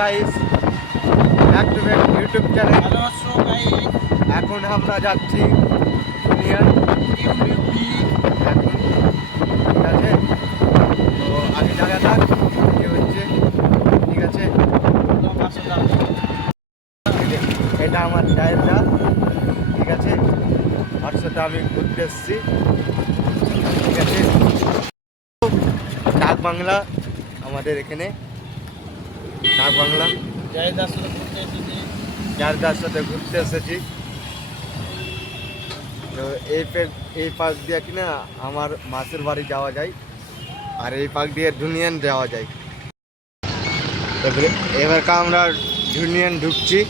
Guys, back to back YouTube channel. এখন আমরা যাচ্ছি ইউনিয়ন এখন, ঠিক আছে? তো আগে জায়গা থাক কি হচ্ছে, ঠিক আছে? এটা আমার জায়গা, ঠিক আছে? আর সাথে আমি ঘুরতে এসেছি, ঠিক আছে? ডাক বাংলা আমাদের এখানে, ডাক বাংলা যার সাথে ঘুরতে এসেছি। তো এই পাশ দিয়ে কিনা আমার মাসের বাড়ি যাওয়া যায়, আর এই পাশ দিয়ে ইউনিয়ন যাওয়া যায়। এবার আমরা ইউনিয়ন ঢুকছি।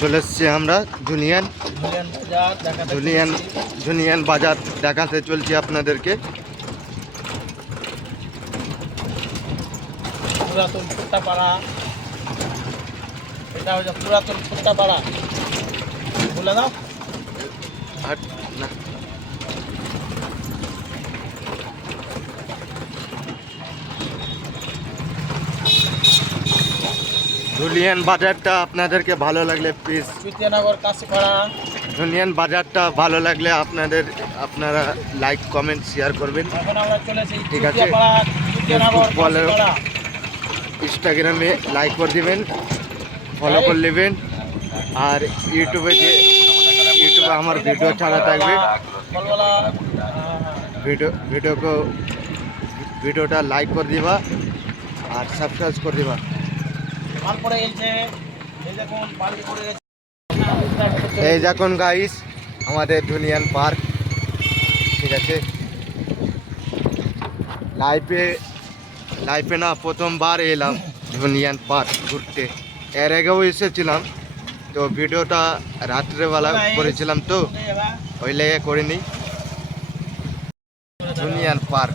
চলে এসছি আমরা জুনিয়ন বাজার দেখাতে চলছি আপনাদেরকে। পুরাতন ফুট্টাপাড়া, এটা হচ্ছে পুরাতন ফুট্টাপাড়া, বলে দাও। আর না, জুলিয়ান বাজারটা আপনাদেরকে ভালো লাগলে প্লিজ, বিদ্যানগর কাশিপাড়া, জুলিয়ান বাজারটা ভালো লাগলে আপনারা লাইক কমেন্ট শেয়ার করবেন, এখন আমরা চলেছি ঠিক আছে? ইনস্টাগ্রামে লাইক করে দিবেন, ফলো করে নেবেন, আর ইউটিউবে আমার ভিডিও ছাড়া থাকবে, ভিডিওটা লাইক করে দিবা আর সাবস্ক্রাইব করে দিবা। এই যখন গাইস আমাদের ইউনিয়ন পার্ক, ঠিক আছে? লাইফে না প্রথমবার এলাম ইউনিয়ন পার্ক ঘুরতে। এর আগেও এসেছিলাম, তো ভিডিওটা রাত্রেবেলা করেছিলাম, তো ওই লেগে করিনি। Union park